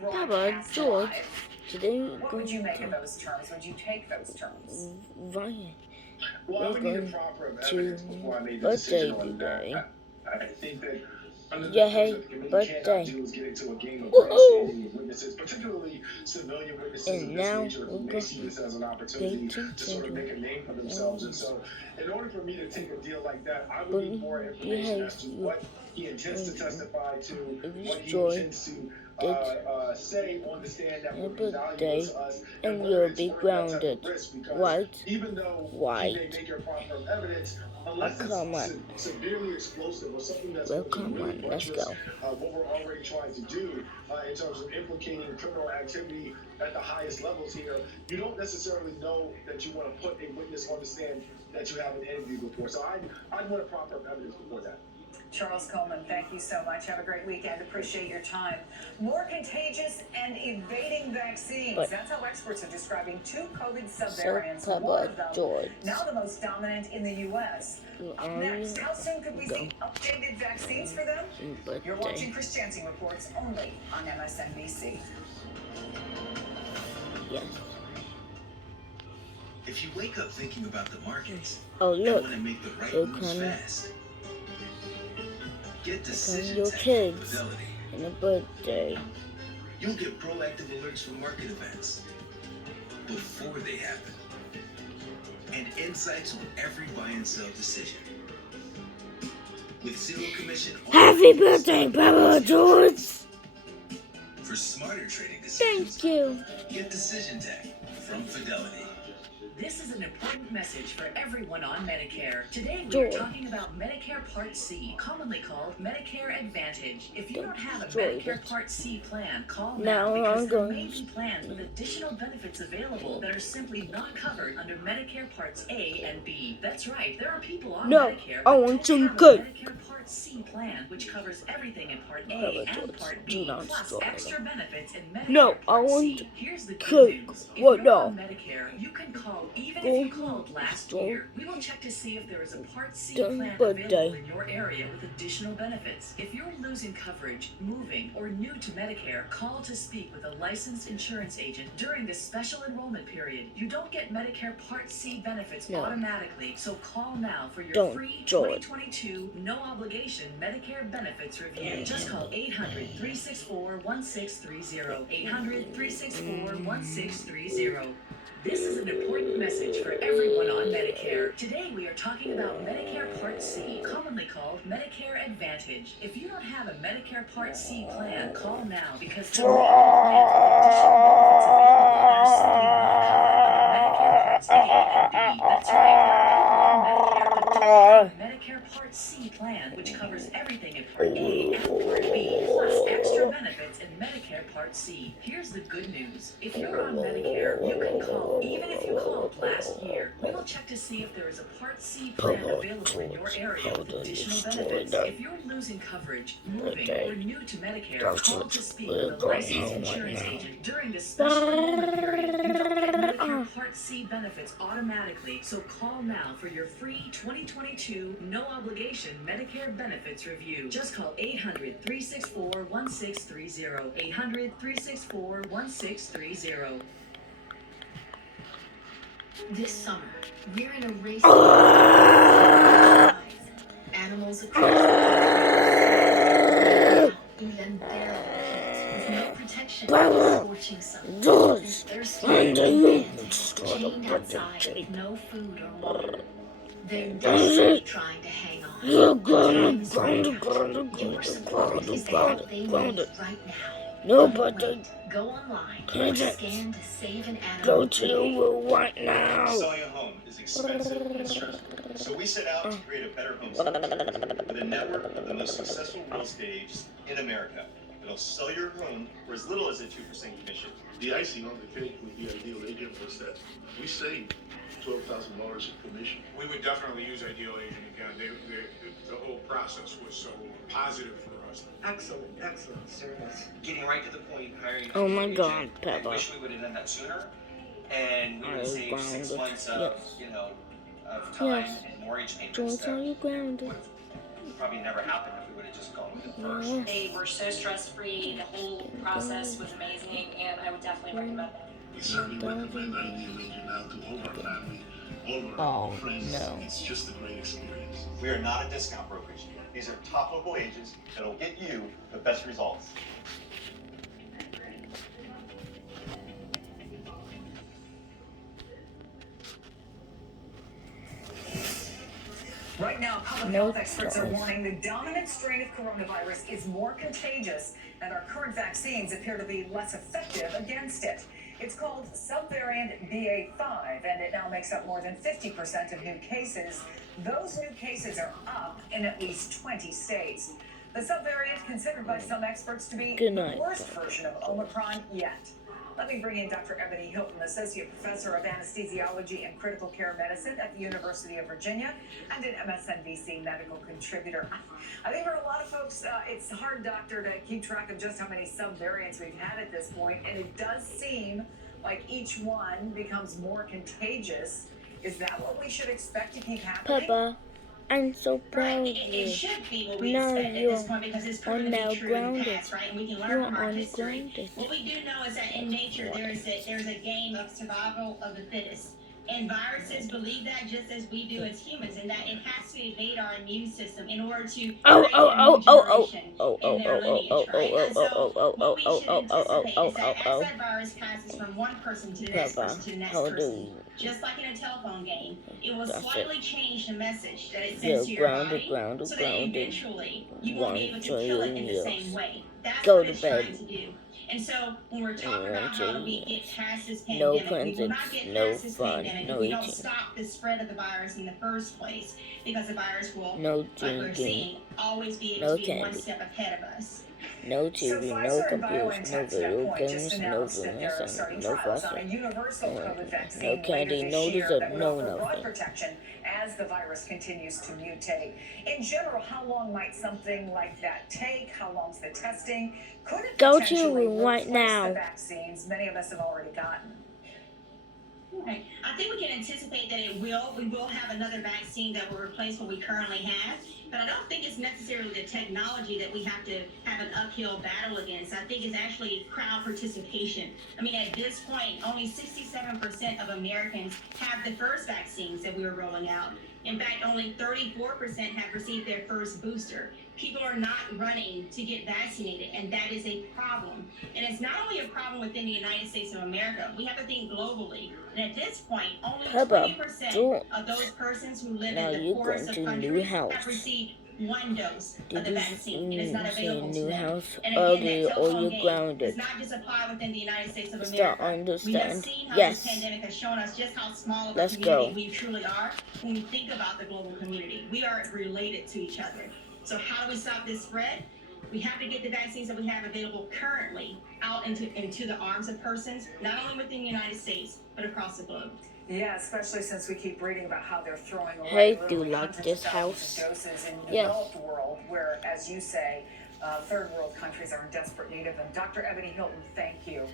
Papa, broadcast George, live. today we're What would you going make of to those terms? Would you take those terms? Ryan. Well, I We're would need a going proffer of to evidence before I made the birthday decision on today. that. I think that under the Yeah, terms hey, of the committee cannot birthday. do is get into a game of Woohoo! grandstanding with witnesses, particularly civilian witnesses And of this now nature who we're may going see this as an to opportunity paint to sort of make a name for themselves. And so, in order for me to take a deal like that, I would need more information as to what he intends to testify to, what he intends to say on the stand that would be valuable to us, and whether you'll it's be worth that type grounded. of risk, because White, even though he may white. make a proffer of evidence, unless Oh, it's come on. severely explosive or something that's Well, going to come really on, let's buttress go. what we're already trying to do in terms of implicating criminal activity at the highest levels here, you don't necessarily know that you want to put a witness on the stand that you haven't interviewed before. So I'd want a proffer of evidence before that. Charles Coleman, thank you so much. Have a great weekend. Appreciate your time. More contagious and evading vaccines. That's how experts are describing two COVID subvariants. One of them now the most dominant in the U.S. Up next, how soon could we see updated vaccines for them? You're watching Chris Chansing Reports only on MSNBC. Yes. If you wake up thinking about the markets and want to make the right moves fast, get Decision your Tech kids from Fidelity. and a birthday. You'll get proactive alerts from market events before they happen, and insights on every buy and sell decision. With zero commission. Happy birthday, Papa George! For smarter trading decisions, Thank you. get Decision Tech from Fidelity. This is an important message for everyone on Medicare. Today we are talking about Medicare Part C, commonly called Medicare Advantage. If you don't have a Medicare Part C plan, call now because there may be plans with additional benefits available that are simply not covered under Medicare Parts A and B. That's right, there are people on Medicare I that want don't have some a good. Medicare Part C plan, which covers everything in Part A and Part B, plus extra benefits in Medicare Part C. Here's the good news. If you're on Medicare, you can call even if you called last year. We will check to see if there is a Part C plan available in your area with additional benefits. If you're losing coverage, moving, or new to Medicare, call to speak with a licensed insurance agent during this special enrollment period. You don't get Medicare Part C benefits automatically, so call now for your free 2022 no obligation Medicare benefits review. Just call 800-364-1630. 800-364-1630. This is an important message for everyone on Medicare. Today we are talking about Medicare Part C, commonly called Medicare Advantage. If you don't have a Medicare Part C plan, call now because there may be plans with additional benefits available that are simply not covered under Medicare Parts A and B. That's right, there are people on Medicare that don't have a Medicare Part C plan, which covers everything in Part A and Part B, plus extra benefits in Medicare Part C. Here's the good news. If you're on Medicare, you can call even if you called last year. We will check to see if there is a Part C plan available in your area with additional benefits. If you're losing coverage, moving, or new to Medicare, call to speak with a licensed insurance agent during this special enrollment period. You don't get Medicare Part C benefits automatically, so call now for your free 2022 no obligation Medicare benefits review. Just call 800-364-1630. 800-364-1630. This summer, we're in a race to animals across the world, even barrel kids with no protection from the scorching sun. Thirsty and chained outside with no food or water. They're desperately trying to hang on. Your support is the help they need right now. No, but Go online or scan to save an animal. go to the room right now. Selling a home is expensive and stressful. So we set out to create a better home solution with a network of the most successful real estate agents in America that'll sell your home for as little as a 2% commission. The icing on the cake with the Ideal Agent was that we saved $12,000 in commission. We would definitely use Ideal Agent again. The whole process was so positive for us. Excellent service. Getting right to the point, hiring. Oh my God, I Peppa. wish we would have done that sooner, and we would save 6 months of of time and mortgage payments. George, are you grounded? Would have probably never happened if we would everybody just going in first. They were so stress-free. The whole process was amazing, and I would definitely recommend them. We certainly recommend ID Major now to all of our family, all of our friends. No. It's just a great experience. We are not a discount brokerage. These are top local agents that'll get you the best results. Right now, public health experts are warning the dominant strain of coronavirus is more contagious, and our current vaccines appear to be less effective against it. It's called subvariant BA.5, and it now makes up more than 50% of new cases. Those new cases are up in at least 20 states. The subvariant, considered by some experts to be the worst version of Omicron yet. Let me bring in Dr. Ebony Hilton, Associate Professor of Anesthesiology and Critical Care Medicine at the University of Virginia and an MSNBC medical contributor. I think for a lot of folks, it's hard, Doctor, to keep track of just how many subvariants we've had at this point, and it does seem like each one becomes more contagious. Is that what we should expect to keep happening? Papa, I'm so proud of It you. should be what we Now expect at you're this point because it's proven to now be true in the grounded. past, right? And we can learn You're from our history. ungrounded. What we do know is that in nature there's a game of survival of the fittest. And viruses believe that just as we do as humans, and that it has to evade our immune system in order to create a new generation in their lineage, right? And so what we should anticipate is that as that virus passes from one person to the next person to the next person, just like in a telephone game, it will slightly change the message that it sends to your body, so that eventually you won't be able to kill it in the same way. That's what it's trying to do. And so when we're talking about how do we get past this pandemic, we will not get past this pandemic if we don't stop the spread of the virus in the first place, because the virus will, like we're seeing, always be able to be one step ahead of us. No TV, no computers, no video games, no business, no flashlight, no candy, no dessert, no nothing. Protection as the virus continues to mutate. In general, how long might something like that take? How long's the testing? Could it Go potentially to right replace now. the vaccines many of us have already gotten? Right. I think we can anticipate that it will. We will have another vaccine that will replace what we currently have. But I don't think it's necessarily the technology that we have to have an uphill battle against. I think it's actually crowd participation. I mean, at this point, only 67% of Americans have the first vaccines that we were rolling out. In fact, only 34% have received their first booster. People are not running to get vaccinated, and that is a problem. And it's not only a problem within the United States of America. We have to think globally. And at this point, only 20% of those persons who live in the poorest of countries have received one dose of the vaccine. It is not available to them. And again, that telephone game does not just apply within the United States of America. We have seen how this pandemic has shown us just how small of a community we truly are when we think about the global community. We are related to each other. So how do we stop this spread? We have to get the vaccines that we have available currently out into the arms of persons, not only within the United States, but across the globe. Yeah, especially since we keep reading about how they're throwing away Do you like this house? doses in the developed world, where, as you say, third world countries are in desperate need of them. Dr. Ebony Hilton, thank you.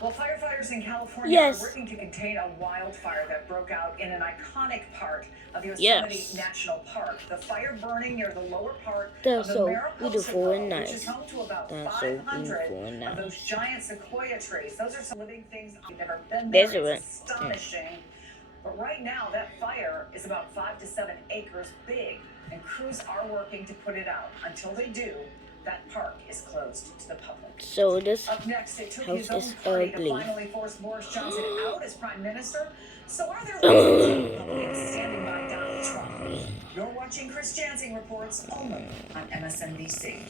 Well, firefighters in California are working to contain a wildfire that broke out in an iconic part of Yosemite National Park. The fire burning near the lower part of the Mariposa Grove, which is home to about 500 of those giant sequoia trees. Those are some living things I've never been there. It's astonishing. But right now, that fire is about 5 to 7 acres big, and crews are working to put it out. Until they do, that park is closed to the public. So this Up next, it took house his own is party to ugly. finally force Boris Johnson out as prime minister. So are there Republicans standing by Donald Trump? You're watching Chris Jansing Reports only on MSNBC.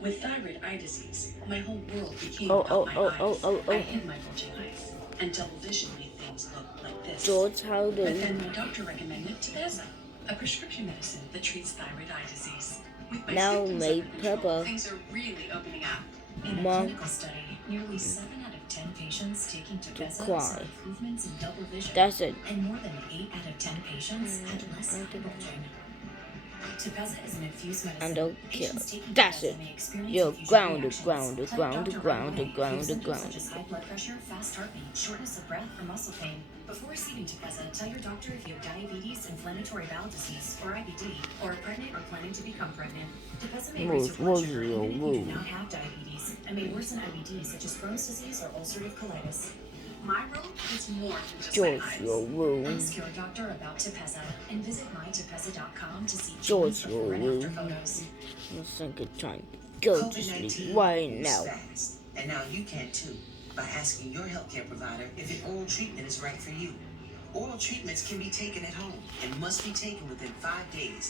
With thyroid eye disease, my whole world became about my eyes. I hid my bulging eyes, and double vision made things look like this. George, how do But then my doctor recommended Tepezza, a prescription medicine that treats thyroid eye disease. With my now symptoms made under control, Peppa. things are really opening up. In a Mom. clinical study, nearly 7 out of 10 patients taking Tepezza cry. saw improvements in double vision. That's it. And more than 8 out of 10 patients had less eye bulging. Tepezza is an infused medicine. And don't kill. Patients taking That's Tepezza it. may experience You're infusion grounded, reactions. grounded, Type grounded, Dr. grounded, Riley, grounded, symptoms grounded. such as high blood pressure, fast heartbeat, shortness of breath, or muscle pain. Before receiving Tepezza, tell your doctor if you have diabetes, inflammatory bowel disease, or IBD, or are pregnant or planning to become pregnant. Tepezza may raise your blood sugar even if you do not have diabetes, and may worsen IBD such as Crohn's disease or ulcerative colitis. My room is more than just George, my eyes. your room. Ask your doctor about Tepezza and visit mytepezza.com to see George, treatments your before and after room. photos. Let's think of time. Go to sleep right now. Fast. And now you can too, by asking your healthcare provider if an oral treatment is right for you. Oral treatments can be taken at home and must be taken within 5 days.